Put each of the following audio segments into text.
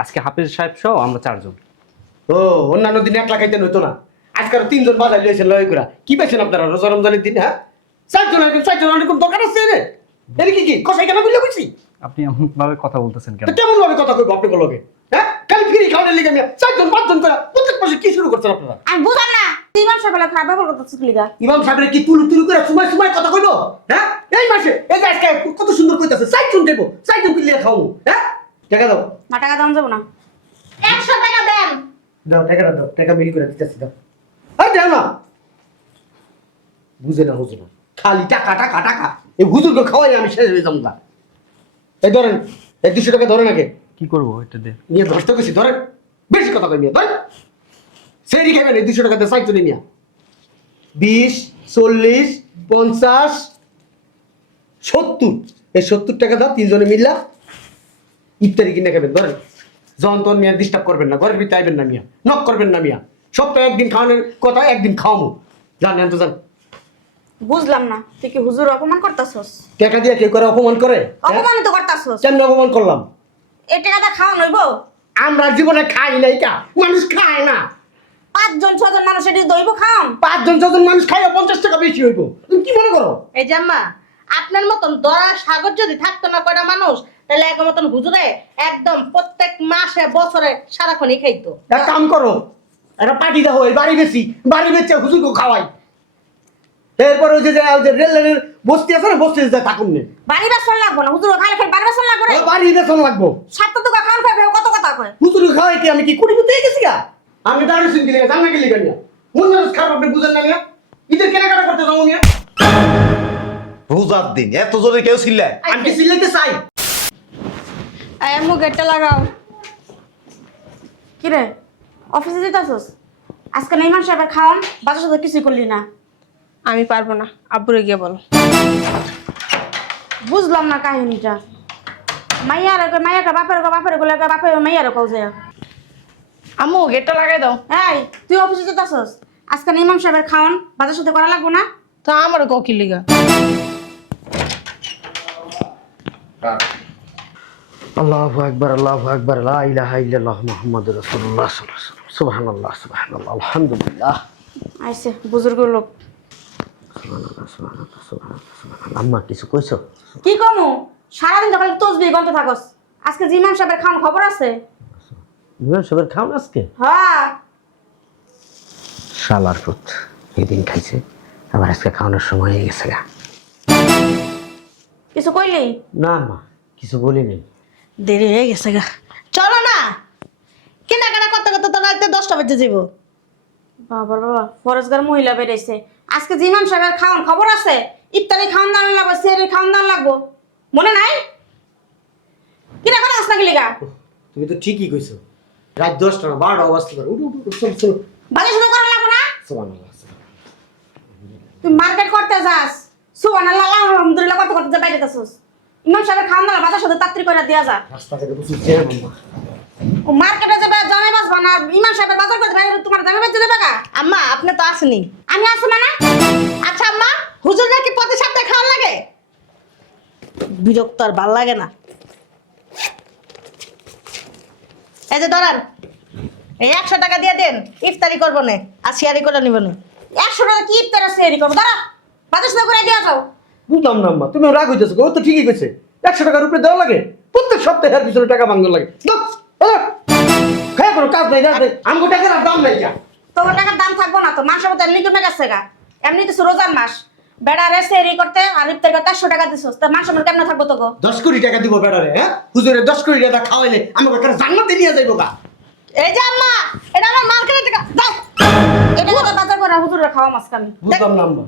আজকে হাফিজ সাহেব সহ আমরা 4 জন। ও অন্যান্য দিন 1 লাখ খাইতেন হইতো না, আজকে আরো 3 জন বাজার লিয়েছেন লয় করে। কি পাইছেন আপনারা রোজা রমজানের দিন? হ্যাঁ 4 জন আইবেন, 4 জন অনেক দরকার আছে রে। এর কি কষাই কেন বললে কইছি? আপনি এমন ভাবে কথা বলতেছেন কেন? তো কেমন ভাবে কথা কইব আপনি বলগে? হ্যাঁ খালি ফ্রি খাওয়ার লিগে আমি 4 জন 5 জন করে প্রত্যেক মাসে কি শুরু করছেন আপনারা? আমি বুঝলাম না তুই ইমাম সাহেব খারাপ ব্যবহার করতেছিস লিগা। ইমাম সাহেবের কি তুলু তুলু করে সময় সময় কথা কইব? হ্যাঁ এই মাসে এই যে আজকে কত সুন্দর কইতাছে 4 জন দেব, 4 জন পিলিয়ে খাও। হ্যাঁ টাকা দাও। না টাকা দাম যাবো না। 100 টাকা দেন। দাও টাকা দাও, টাকা বেরি করে দিতেছি দাও। আরে দাও না, বুঝে না হুজুর, খালি টাকা টাকা টাকা। এই হুজুরকে খাওয়াই আমি শেষ হয়ে যাবো না। এই ধরেন, এই 200 টাকা ধরেন আগে। কি করব এটা দিয়ে? নিয়ে ধরতে গেছি, ধরেন। বেশি কথা কই মিয়া, ধরেন। সেরি খাবেন এই 200 টাকাতে সাইজ চলে মিয়া। 20, 40, 50, 70। এই 70 টাকা দাও, 3 জনে মিললা ইফতারি কিনে খাবেন। ধরেন, যখন তখন মিয়া ডিস্টার্ব করবেন না, ঘরের ভিতরে আইবেন না মিয়া, নক করবেন না মিয়া। সপ্তাহে একদিন খাওয়ানোর কথা, একদিন খাওয়াবো। জানেন তো জান। বুঝলাম না তুই কি হুজুর অপমান করতাছস? টাকা দিয়ে কেউ করে অপমান করে? অপমান তো করতাছস। কেমন অপমান করলাম? এই টাকাটা খাওয়া নইবো? আমরা জীবনে খাই নাই কা, মানুষ খায় না। 5 জন 6 জন মানুষ এটি দইব খাম। 5 জন 6 জন মানুষ খাইয়া 50 টাকা বেশি হইব। তুমি কি মনে করো? এই যে আম্মা, আপনার মতন দরা সাগর যদি থাকতো না কয়টা মানুষ, তাহলে এক মতন হুজুরে একদম প্রত্যেক মাসে বছরে সারাক্ষণই খাইতো। এক কাম করো, একটা পার্টি দাও, এই বাড়ি বেশি, বাড়ি বেচে হুজুরকে খাওয়াই। এরপর ওই যে রেল লাইনের বস্তি আছে না, বস্তি যায় থাকুন নে। বাড়ি বাসন লাগবো না, হুজুর খালি খালি বাড়ি বাসন লাগবো রে। বাড়ি বেতন লাগবো। 7 টাকা খাওয়ান খাবে কত কথা কয়। হুজুরকে খাওয়াই কি আমি কি কুড়ি মতো গেছি গা? আমি দাঁড়িয়ে শুনতে লিখে জাননা কি লিখে নিয়া মন মেজাজ খারাপ, আপনি বুঝেন না নিয়া। ঈদের কেনাকাটা করতে যাবো নিয়া। রোজার দিন এত জোরে কেউ ছিল? আমি কি সিলাইতে চাই? এই আম্মু গেটটা লাগাও। কি রে অফিসে যেতাছস? আজকে না ইমাম সাহেবের খাওয়ান বাজার সাথে কিছুই করলি না। আমি পারবো না, আব্বুরে গিয়ে বলো। বুঝলাম না কাহিনীটা। মাইয়াকে বাপের গোলে বাপের মাইয়ারে কও যে। আম্মু গেটটা লাগাই দাও। এই তুই অফিসে যেতাছস? আজকে না ইমাম সাহেবের খাওয়ান বাজার সাথে করা লাগবো না? তো আমারও ককি লিগা। আল্লাহু আকবার, আল্লাহু আকবার, লা ইলাহা ইল্লাল্লাহ মুহাম্মাদুর রাসূলুল্লাহ সাল্লাল্লাহু আলাইহি ওয়াসাল্লাম। সুবহানাল্লাহ, সুবহানাল্লাহ, আলহামদুলিল্লাহ। আইছে বুজুর্গ লোক। সুবহানাল্লাহ, সুবহানাল্লাহ, সুবহানাল্লাহ, সুবহানাল্লাহ। আম্মা কিছু কইছো? কি কমু? সারাদিন যখন তসবিহ গন্তে থাকস। আজকে যে ইমাম সাহেবের খাওয়ান খবর আছে? ইমাম সাহেবের খাওন আজকে? হ্যাঁ। শালার পুত, এদিন খাইছে, আবার আজকে খাওয়ানোর সময় হয়ে গেছে গা। কিছু কইলি? না মা, কিছু বলিনি। দেরি হয়ে গেছে গা, চলো না। কেনাকাটা করতে করতে তো রাতে 10টা বেজে যাবো। বাবার বাবা ফরেজগার মহিলা বেরিয়েছে। আজকে যে ইমাম সাহেবের খাওয়ান খবর আছে? ইফতারি খাওয়ান দান লাগবো, সেহরির খাওয়ান দান লাগবো, মনে নাই? কিনা কথা আসনা গেলি গা? তুমি তো ঠিকই কইছো, রাত 10টা না 12টা অবস্থা করে উঠু উঠু চল চল। বাজে শুধু করা লাগবো না? সুবহানাল্লাহ। তুই মার্কেট করতে যাস, সুবহানাল্লাহ আলহামদুলিল্লাহ করতে করতে যা বাইরে যাচ্ছিস। ইমাম সাহেবের খাওয়ান দান বাজার সাথে তাড়াতাড়ি করে দিয়া যা। রাস্তা থেকে বুঝি জ্যাম আম্মা। ও মার্কেটে যাবে জামাই বাস বানা, ইমাম সাহেবের বাজার করতে বাইরে তোমার জামাই বাস যাবে গা? আম্মা আপনি তো আসেনি। আমি আছি মানে? আচ্ছা আম্মা, হুজুর নাকি প্রতি সপ্তাহে খাওয়া লাগে? বিরক্ত আর ভাল লাগে না। এই যে ধরেন, এই 100 টাকা দিয়ে দেন, ইফতারি করবো না আর শেয়ারি করে নিব না। 100 টাকা কি ইফতারি সেহরি করবো? দাঁড়া বাজার সাথে করে দিয়া যাও। বুঝলাম না আম্মা, তুমি রাগ হইতেছো, ও তো ঠিকই কইছে। 100 টাকার উপরে দেওয়া লাগে, প্রত্যেক সপ্তাহে এর পিছনে টাকা ভাঙন লাগে। খায় কোনো কাজ নাই, আমগো টাকার আর দাম নাই যা। তোমার টাকার দাম থাকবো না তো, মানুষের মতো এমনি কমে গেছে গা। এমনি তো রোজার মাস, বেড়া রে সেহরি করতে আর ইফতারি করতে 100 টাকা দিছস, তা মানুষের মতো কেমনে থাকবো তোকে? 10 কোটি টাকা দিব বেটারে, হ্যাঁ হুজুরে 10 কোটি টাকা খাওয়াইলে আমাকে একটা জান্নাতে নিয়ে যাইবো গা। এই যে আম্মা, এটা আমার মার্কেটের টাকা দাও। এটা কথা বাজার করে হুজুরে খাওয়া মাছ কামি। বুঝলাম না আম্মা,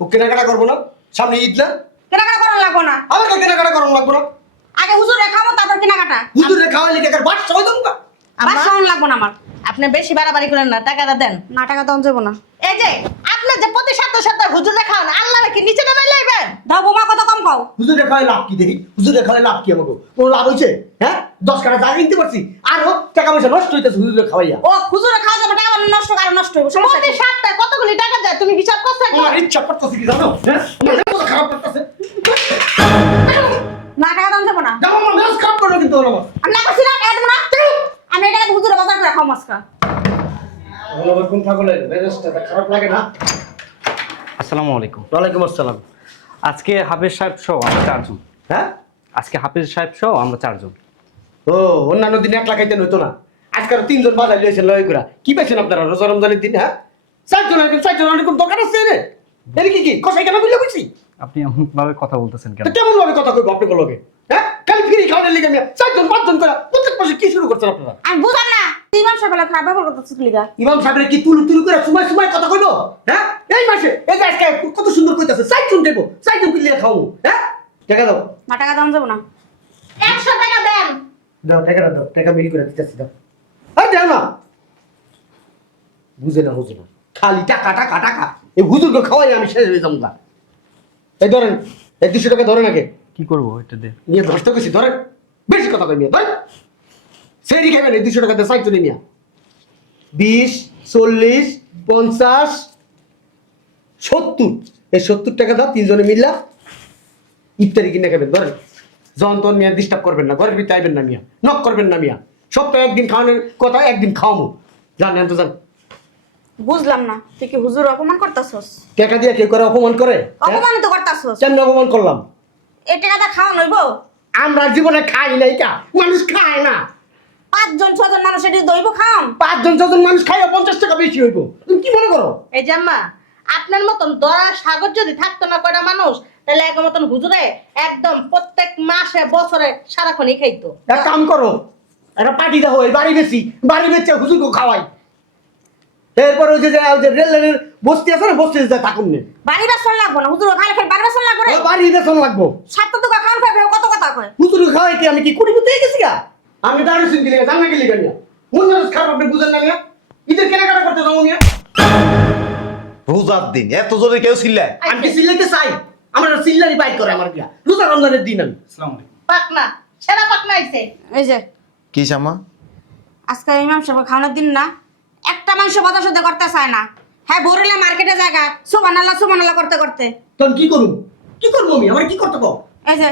ও কেনাকাটা করবো না? সামনে ঈদ না, কেনাকাটা করার লাগবো না। আমাকে কেনাকাটা করানো লাগবো না? আগে হুজুরে খাবো তারপর কেনাকাটা। হুজুরে খাওয়াইলে টাকার বাস সবাই দেবো গা। বাস খাওয়ান লাগবো না আমার। আপনি বেশি বাড়াবাড়ি করেন না, টাকাটা দেন। না টাকা দাম যাবো না। এই যে আপনার যে প্রতি সপ্তাহে সপ্তাহে হুজুরে খাওয়ান, আল্লাহ কি নিচে নামে লাইবেন? দাও বোমা কত কম খাও। হুজুরে খাওয়াই লাভ কি দেখি? হুজুরে খাওয়াই লাভ কি আমাকে? কোনো লাভ হয়েছে? হ্যাঁ 10 টাকা জায়গা কিনতে পারছি, আরো টাকা পয়সা নষ্ট হইতেছে হুজুরে খাওয়াইয়া। ও হুজুরে খাওয়া যাবে, টাকা নষ্ট আর নষ্ট হইব, সমস্যা প্রতি কি? সপ্তাহে কতগুলি টাকা যায় তুমি হিসাব করছো একবার? আমার ইচ্ছা করতেছে কি জানো? হ্যাঁ আমার কত খারাপ করতেছে। না টাকা দাম যাবো না। যাও আমার মেজাজ খারাপ করো কিন্তু আমার। আমি না করছি না, টাকা দেবো না। খাও মাছকা। এখন আবার কোন পাগলের মেজাজটা খারাপ লাগে না? আসসালামু আলাইকুম। ওয়ালাইকুম আসসালাম। আজকে হাফিজ সাহেব সহ আমরা চারজন। হ্যাঁ? আজকে হাফিজ সাহেব সহ আমরা চারজন। ও, অন্যান্য দিন একলা খাইতেন হইতো না, আজকে আরো 3 জন বাজার লিয়েছেন লয় করে। কি পাইছেন আপনারা রোজা রমজানের দিন? হ্যাঁ, 4 জন আইবেন, 4 জন অনেক দরকার আছে এনে। এর কি কষাই কেন বুঝলে বুঝছি? আপনি এমন ভাবে কথা বলতেছেন কেন? তো কেমন ভাবে কথা কইব আপনি বলগে? হ্যাঁ, খালি ফ্রি খাওয়ার লিগে আমি 4 জন 5 জন করে প্রত্যেক মাসে কি শুরু করছেন আপনারা? আমি বুঝাম না তুই ইমাম সাহেব খারাপ ব্যবহার করতেছিস লিগা। ইমাম সাহেবের কি তুলু তুলু করে সময় সময় কথা কইব? হ্যাঁ, এই মাসে এই যে আজকে কত সুন্দর কইতাছে, 4 জন দেব, 4 জন পিলিয়ে খাওয়াবো। হ্যাঁ, টাকা দাও। না টাকা দাম যাবো না। 100 টাকা দেন। দাও টাকা দাও, টাকা বিক্রি করে দিতেছি দাও। আরে দাও না, বুঝে না হুজুর, খালি টাকা টাকা টাকা। এই হুজুরকে খাওয়াই আমি শেষ হয়ে যাবো না। এই ধরেন, এই 200 টাকা ধরেন আগে। কি করবো এটা দিয়ে? নিয়ে ধরতে গেছি, ধরেন। বেশি কথা কই মিয়া, ধরেন। সেই খাবেন এই 200 টাকাতে 4 জনে মিয়া। 20, 40, 50, 70। এই 70 টাকা দাও, 3 জনে মিললা ইফতারি কিনে খাবেন। ধরেন, যখন তখন মিয়া ডিস্টার্ব করবেন না, ঘরের ভিতরে আইবেন না মিয়া, নক করবেন না মিয়া। সপ্তাহে একদিন খাওয়ানোর কথা, একদিন খাওয়াবো। জানেন তো জান। বুঝলাম না তুই কি হুজুর অপমান করতাছস? টাকা দিয়ে কেউ করে অপমান করে? অপমান তো করতাছস। কেমন অপমান করলাম? এই টাকাটা খাওয়া নইব? আমরা জীবনে খাই নাই কা, মানুষ খায় না। 5 জন 6 জন মানুষ এটি দইব খাম। 5 জন 6 জন মানুষ খাইয়া 50 টাকা বেশি হইব। তুমি কি মনে করো? এই যে আম্মা, আপনার মতন দরা সাগর যদি থাকতো না কয়টা মানুষ, তাহলে এক মতন হুজুরে একদম প্রত্যেক মাসে বছরে সারাক্ষণই খাইতো। এক কাম করো, একটা পার্টি দাও, এই বাড়ি বেশি, বাড়ি বেচে হুজুরকে খাওয়াই। এরপর ওই যে রেল লাইনের বস্তি আছে না, বস্তি যা থাকুন না, বাড়ি বেসন লাগবো না, হুজুর খাইলে খালি বাড়ি বেসন লাগবে রে। ওই বাড়ি বেতন লাগবো। সাতটা তো খাওয়ান খাবে কত কথা কয়। হুজুরকে খাওয়াই কি আমি কি কুড়ি মতো গেছি গা? আমি দাঁড়িয়ে শুনতে লেগে জানা কি লেগে নিয়া মন মেজাজ খারাপ, আপনি বুঝেন না মিয়া? ঈদের কেনাকাটা করতে যাবো মিয়া। রোজার দিন এত জোরে কেউ ছিলেন? আমি কি চিল্লাইতে চাই? আমার চিল্লানি বাইক করে আমার গিয়া রোজা রমজানের দিন আমি। আসসালামু আলাইকুম। পাকনা, সেরা পাকনা আইছে। এই যে কি জামা? আজকে ইমাম সাহেব খাওয়ানোর দিন না, একটা মানুষ কথা শুদ্ধ করতে চায় না। হ্যাঁ বরিলা মার্কেটে জায়গা সুবহানাল্লাহ করতে করতে তখন কি করুম? কি করবো আমি? আমার কি করতে কও? এই যে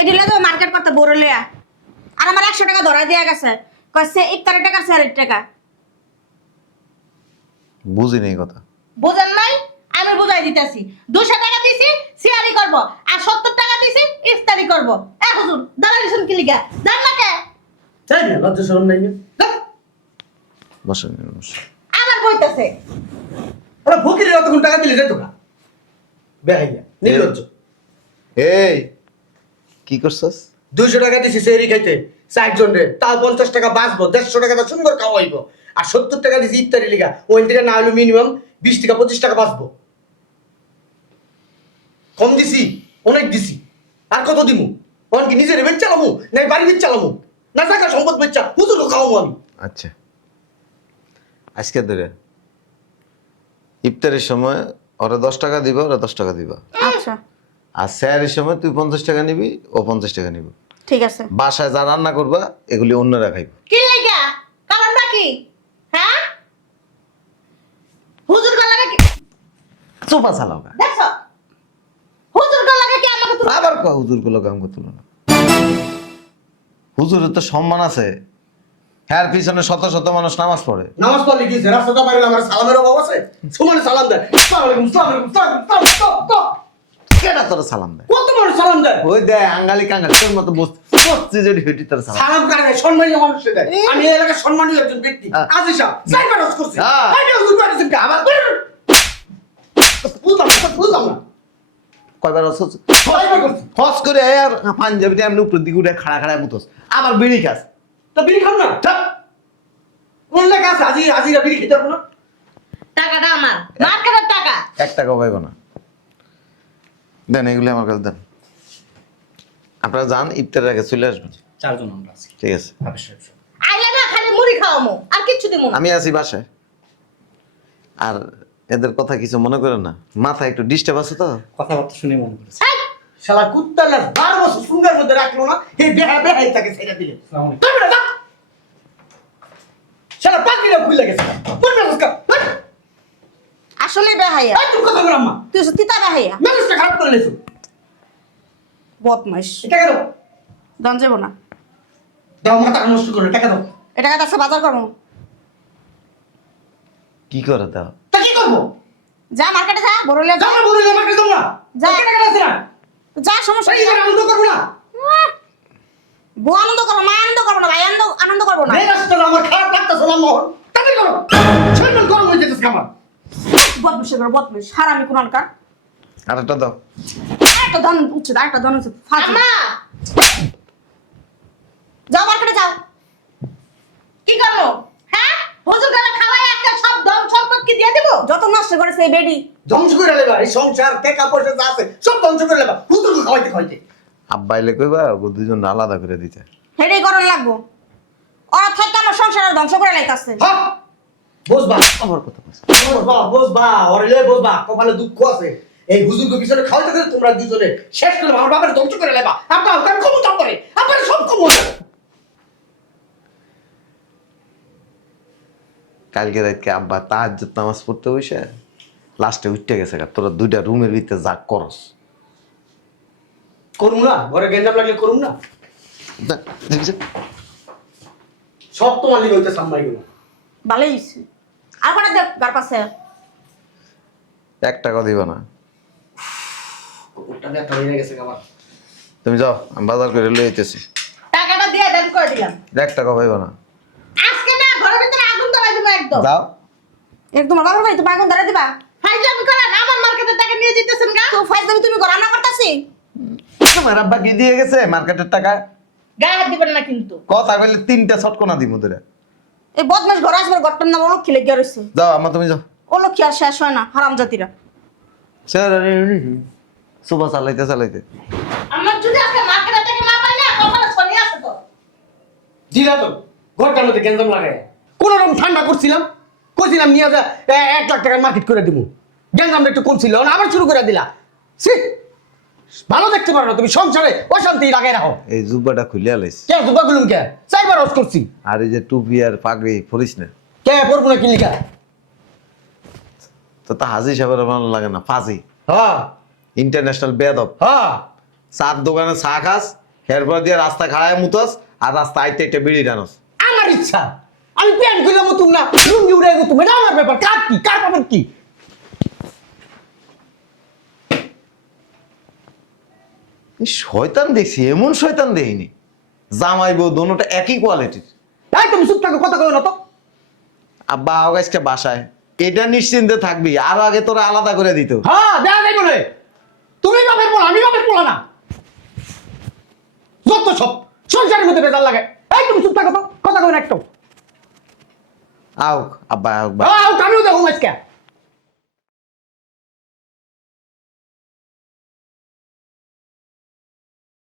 এডিলে তো মার্কেট করতে বরিলিয়া আর আমার 100 টাকা ধরা দিয়া গেছে, কইছে ইফতারের টাকা স্যারের টাকা। বুঝিনি এই কথা। বুঝেন নাই? আমি বুঝাই দিতেছি। 200 টাকা দিছি সিয়ারি করব, আর 70 টাকা দিছি ইফতারি করব। এ হুজুর, দাঁড়াই শুন কি লিগা? জান না কে? চাই না, লজ্জা শরম নাই মিয়া। বসেন বসেন। আমার বইতাছে। ওরা ফকিরের অতক্ষণ টাকা দিলে যেত না। বেহাইয়া, নির্লজ্জ। এই কি করছস? 200 টাকা দিছি সেরি খাইতে 4 জন রে, তাও 50 টাকা বাঁচবো, 150 টাকা সুন্দর খাওয়াইব। আর 70 টাকা দিছি ইফতারি লিগা, ওই থেকে না হলো মিনিমাম 20 টাকা 25 টাকা বাঁচবো। কম দিছি, অনেক দিছি। আর কত দিমু? কোন কি নিজের বেচ চালামু, না বাড়ি বেচ চালামু, না টাকা সম্পদ বেচা হুজুরকে খাওয়াবো আমি। আচ্ছা, আজকে ধরে ইফতারের সময় ওরা 10 টাকা দিবা, ওরা 10 টাকা দিবা। আচ্ছা আর স্যারের সময় তুই 50 টাকা নিবি, ও 50 টাকা নিবি। ঠিক আছে। বাসায় যা রান্না করবা এগুলি অন্যরা খাইবে। কি লিগা? কারণটা কি? হ্যাঁ? হুজুর গলাকে কি চোপা চালাও গা। দেখছো? হুজুর গলাকে কি আমাকে তুমি আবার কয় হুজুর গুলো কাম করতে না। হুজুরের তো সম্মান আছে, হ্যার পিছনে শত শত মানুষ নামাজ পড়ে। নামাজ পড়লে কি রাস্তাটা বাইরে আমার সালামের অভাব আছে? সুমানে সালাম দেয়, আসসালামু আলাইকুম, আসসালামু আলাইকুম, সালাম। কেটা তোরা সালাম দেয়? কত মানুষ সালাম দেয়? ওই দেয় আঙ্গালি কাঙ্গালি তোর মতো বসছি যদি হেঁটি তোর সালাম। সালাম কারে সম্মানী মানুষে দেয়। আমি এই এলাকার সম্মানী একজন ব্যক্তি। আজিশা যাই মানুষ করছি। হ্যাঁ। আমি হুজুর করেছেন কে? আমার বুঝলাম না। কয়বার কয়বার করছি? হস করে আর পাঞ্জাবিতে এমনি উপর দিকে উঠে খাড়া খাড়া মুতোস, আবার বিড়ি খাস। তো বিড়ি খাও না। থাক। কোন লেখা আছে আজিরা বিড়ি খেতে পারবো না? টাকাটা আমার মার্কেটের টাকা। 1 টাকাও পাইব না। দেন এগুলি আমার কাছে দেন। আপনারা যান, ইফতারের আগে চলে আসবেন। চারজন আমরা আছি। ঠিক আছে, হাফিজ সাহেব সহ। আইলে না খালি মুড়ি খাওয়ামু, আর কিচ্ছু দিমু না। আমি আছি বাসায়। আর এদের কথা কিছু মনে করেন না, মাথায় একটু ডিস্টার্ব আছে তো। কথাবার্তা শুনে মনে করেছে। এই, শালা কুত্তালা 12 বছর সুন্দর মধ্যে রাখলো না, এই বেহাই তাকে ছেড়ে দিলে। আসসালামু আলাইকুম। তুমি না যা। শালা পাখিরা ভুল লাগেছে। কোন মেজাজটা? আসলে বেহাইয়া এই তুমি কথা বলো আম্মা। তুই তিতা বেহাইয়া মেজাজটা খারাপ করে লেছো। বদমাইশ। টাকা দাও। দন যাবো না। দাও, মাথা নষ্ট করে টাকা দাও। এটা কাছে বাজার করবো। কি করে দাও? তা কি করবো? যা মার্কেটে যা বড়লে যা যাবো বলে আমাকে দাও না। যা। কেন কেন আছে না? যা সমস্যা এই নেই। আর আনন্দ করবো না। বউ আনন্দ করো মা আনন্দ করবো না ভাই আনন্দ করবো না মেজাজটা না আমার খারাপ লাগতেছে না মোহন। তাদের করো। শরীর গরম হয়ে যেতেছে আমার। বদমাশি করো বদমাশ হারামি কোনকার আরেকটা দাও। একটা ধন উঠছে একটা ধন উঠছে ফাঁকি আম্মা যাও মার্কেটে যাও কি করবো? হ্যাঁ, হুজুর করে খাওয়াই একটা সব দম সম্পদ কি দিয়ে দেবো? যত নষ্ট করেছে এই বেডি ধ্বংস করে লেবা এই সংসার টাকা পয়সা যা আছে সব ধ্বংস করে লেবা। হুজুরকে খাওয়াইতে খাওয়াইতে। আব্বা এলে কইবা ও দুজন আলাদা করে দিতে। হেডেই করণ লাগবো ওরা থেকে আমার সংসার ধ্বংস করে লাইতাছে হ্যাঁ বুঝবা আমার কথা বলছ। বুঝবা ওরে বুঝবা কপালে দুঃখ আছে। এই হুজুরকে পিছনে খাওয়াইতে গেলে তোমরা দুজনে শেষ করে আমার বাবার ধ্বংস করে লেবা। আপনার ওখানে ক্ষমতা করে আপনার সব ক্ষমতা। কালকে রাতকে আব্বা তাহাজ্জুদ নামাজ পড়তে বসে লাস্টে উঠতে গেছে গা। তোরা দুইটা রুমের ভিতরে যা করস। করুন না ঘরে গেঞ্জাম লাগলে করুন না। দেখছ? সব তোমার লিগে হইতে সামলাই গুলো। ভালোই হইছে আর কোটা দেখ গার পাশে 1 টাকা দিবা না। ওটা ব্যথা হয়ে গেছে আমার। তুমি যাও আমি বাজার করে লই আইতেছি। টাকাটা দিয়ে দেন করে দিলাম। 1 টাকা পাইবা না। আজকে না ঘরের ভিতরে আগুন ধরাই দেবো একদম। যাও। একদম বাবার ভাই তুমি আগুন ধরে দিবা ফাইজলামি করেন, আমার মার্কেটের টাকা নিয়ে যেতেছেন গা। তো ফাইজ তুমি রান্না করতেছি তোমার আব্বা কি দিয়ে গেছে মার্কেটের টাকা? গায়ে হাত দিবেন না কিন্তু। কথা কইলে 3টা ছটকনা দিমু তোরে। এই বদমাশ ঘরে আসবে গট্টন নাম লক্ষ্মী লেগে রয়েছে যাও আম্মা তুমি যাও। ও লক্ষ্মী আর শেষ হয় না হারাম জাতিরা স্যার সুবা চালাইতে চালাইতে আমার যদি আজকে মার্কেটের টাকা না পাই না কপালে শনি আছে তো। জিরা তো ঘরটার মধ্যে গেঞ্জাম লাগায় কোন রকম ঠান্ডা করছিলাম কইছিলাম নিয়ে যা 1 লাখ টাকার মার্কেট করে দিব। গেঞ্জামটা একটু করছিল আবার শুরু করে দিলা। ছি ভালো দেখতে পারো না তুমি সংসারে অশান্তি লাগাই রাখো। এই জুব্বাটা খুলে আলাইছি। কে দুবা গুলুম কে 4 বার রস করছি। আর এই যে টুপি আর পাগড়ি পরিস না। কে পরবো না কি লিখা? তো তা হাজি সাহেবের ভালো লাগে না। ফাজি হ্যাঁ ইন্টারন্যাশনাল বেদব। হ্যাঁ চার দোকানে চা খাস, এরপর দিয়ে রাস্তা খাড়ায় মুতস আর রাস্তা আইতে আইতে বিড়ি টানস। আমার ইচ্ছা আমি প্যান্ট খুলে মতুম না লুঙ্গি উড়ে মতুম এটা আমার ব্যাপার। কার কি কার ব্যাপার কি? শয়তান দেখছি, এমন শয়তান দেখিনি। জামাই বউ দোনোটা একই কোয়ালিটির। তাই তুমি চুপ থাকো কথা কই না তো। আব্বা আজকে বাসায় এটা নিশ্চিন্তে থাকবি, আরো আগে তোরা আলাদা করে দিত। হ্যাঁ দেখা যাই বলে তুমি বাপের পোলা আমি বাপের পোলা না। যত সব সংসারের মধ্যে বেজার লাগে। এই তুমি চুপ থাকো তো কথা কই না একটু। আও আব্বা আও আমিও দেখো আজকে